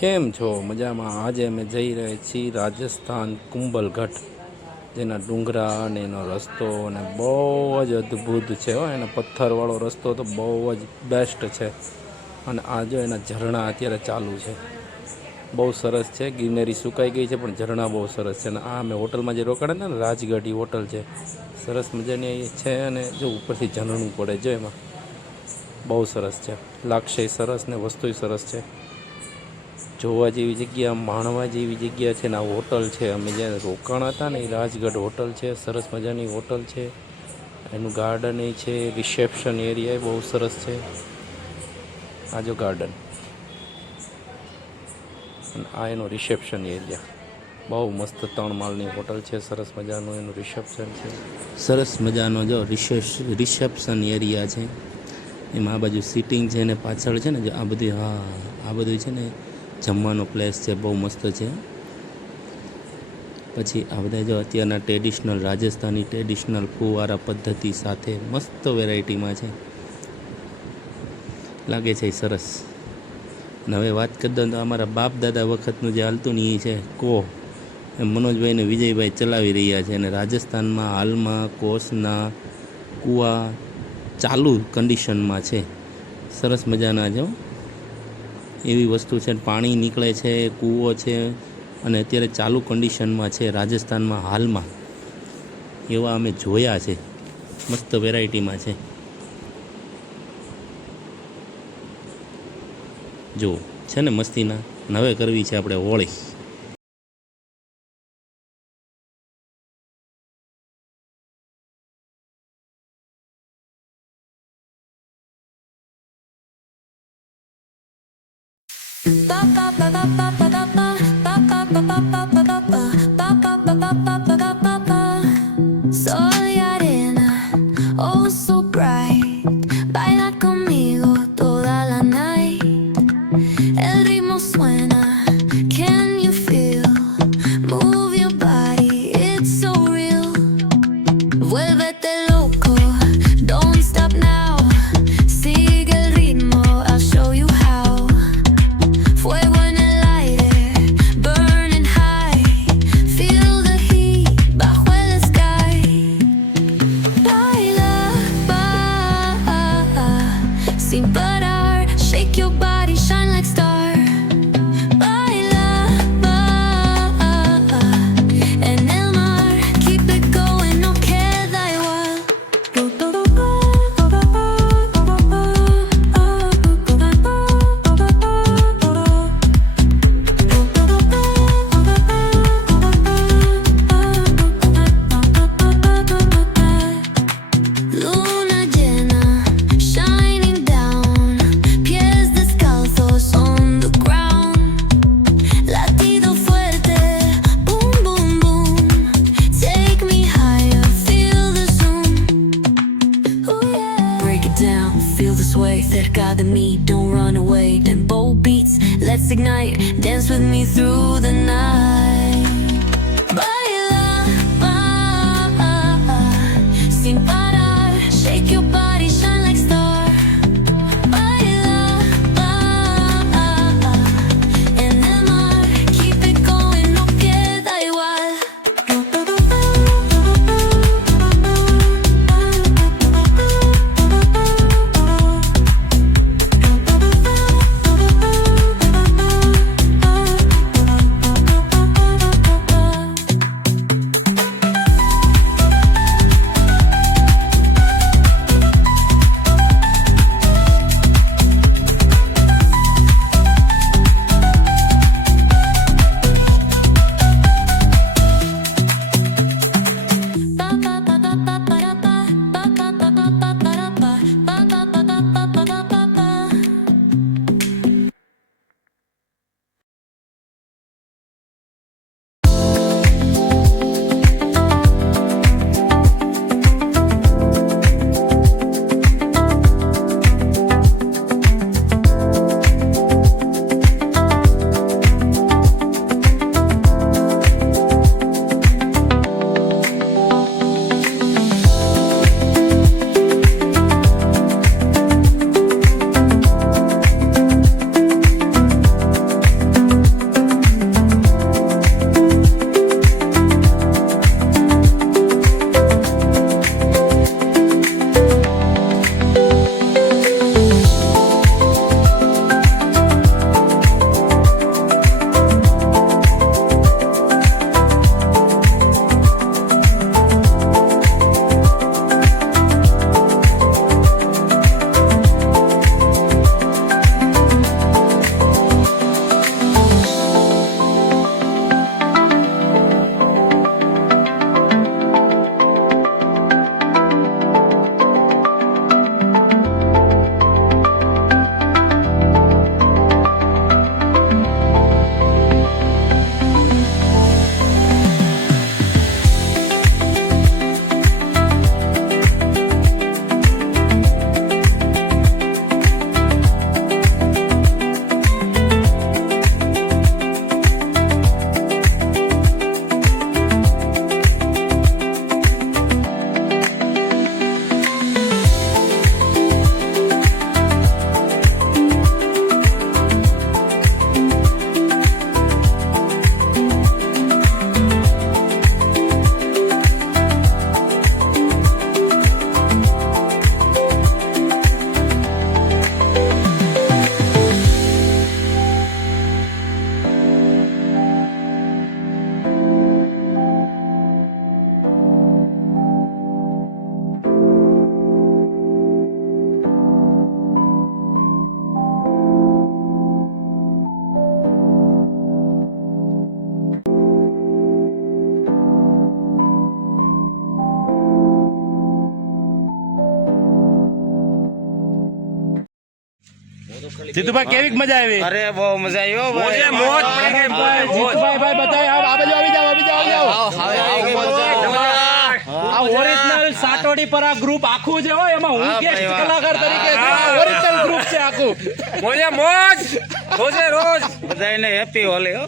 કેમ છો? મજામાં? આજે અમે જઈ રહ્યા છીએ રાજસ્થાન કુંભલગઢ, જેના ડુંગરા અને એનો રસ્તો અને બહુ જ અદ્ભુત છે. એનો પથ્થરવાળો રસ્તો તો બહુ જ બેસ્ટ છે. અને આ જો એના ઝરણા અત્યારે ચાલુ છે, બહુ સરસ છે. ગ્રીનરી સુકાઈ ગઈ છે પણ ઝરણા બહુ સરસ છે. અને આ અમે હોટલમાં જે રોકાણા ને રાજગઢી હોટલ છે, સરસ મજાની છે. અને જો ઉપરથી ઝરણું પડે જો એમાં, બહુ સરસ છે. લાગશે સરસ ને વસ્તુય સરસ છે. જોવા જેવી જગ્યા, માણવા જેવી જગ્યા છે. ને આ હોટલ છે, અમે જ્યાં રોકાણા હતા ને એ રાજગઢ હોટલ છે. સરસ મજાની હોટલ છે. એનું ગાર્ડન એ છે, રિસેપ્શન એરિયા બહુ સરસ છે. આ જો ગાર્ડન અને આ એનો રિસેપ્શન એરિયા બહુ મસ્ત 3 માળની હોટલ છે. સરસ મજાનું એનું રિસેપ્શન છે. સરસ મજાનો જો રિસેપ્શન એરિયા છે. એમાં આ બાજુ સીટિંગ છે ને પાછળ છે ને આ બધી, હા આ બધું છે ને જમવાનો પ્લેસ છે, બહુ મસ્ત છે. પછી આ બધા જો અત્યારના ટ્રેડિશનલ રાજસ્થાની ટ્રેડિશનલ ફુવારા પદ્ધતિ સાથે મસ્ત વેરાયટીમાં છે, લાગે છે સરસ. અને હવે વાત કરી દઉં તો અમારા બાપ દાદા વખતનું જે હાલતું ને એ છે કો, મનોજભાઈ ને વિજયભાઈ ચલાવી રહ્યા છે. અને રાજસ્થાનમાં હાલમાં કોસના કૂવા ચાલુ કન્ડિશનમાં છે. સરસ મજાના જો એવી વસ્તુ છે. પાણી નીકળે છે, કૂવો છે અને અત્યારે ચાલુ કન્ડિશનમાં છે રાજસ્થાનમાં હાલમાં. એવા અમે જોયા છે, મસ્ત વેરાયટીમાં છે. જો છે ને મસ્તીના. હવે કરવી છે આપણે Holi. Soy arena, oh so bright. Baila conmigo toda la night. El ritmo suena, can you feel? Move your body, it's so real. Vuélvete loco, don't stop now. Sigue el ritmo, I'll show you how. Fuego en el aire, burning high. Feel the heat bajo el sky. Baila, sin parar. Shake your body, shine like star. Baila, en el mar. Keep it going, no queda igual. Luna llena, shining down. Pies descalzos on the ground. Latido fuerte, boom, boom, boom. Take me higher, feel the zoom. Oh yeah. Break it down, feel the sway. Cerca de mí, don't run away. Tempo beats, let's ignite. Dance with me through the night. Baila, sin parar. Shake your body, shine like star. Baila, en el mar. Keep it going, no queda igual. Jitubhai કેવી મજા આવી? અરે બહુ મજા આવી હો ભાઈ. જીતુભાઈ બતાય આ બાજુ આવી જાવ આ ઓરિજિનલ સાટોડી પર આ ગ્રુપ આખું છે હોય એમાં હું ગેસ્ટ કલાકાર તરીકે ઓરિજિનલ ગ્રુપ છે આખું. બધાને હેપી હોલી હો.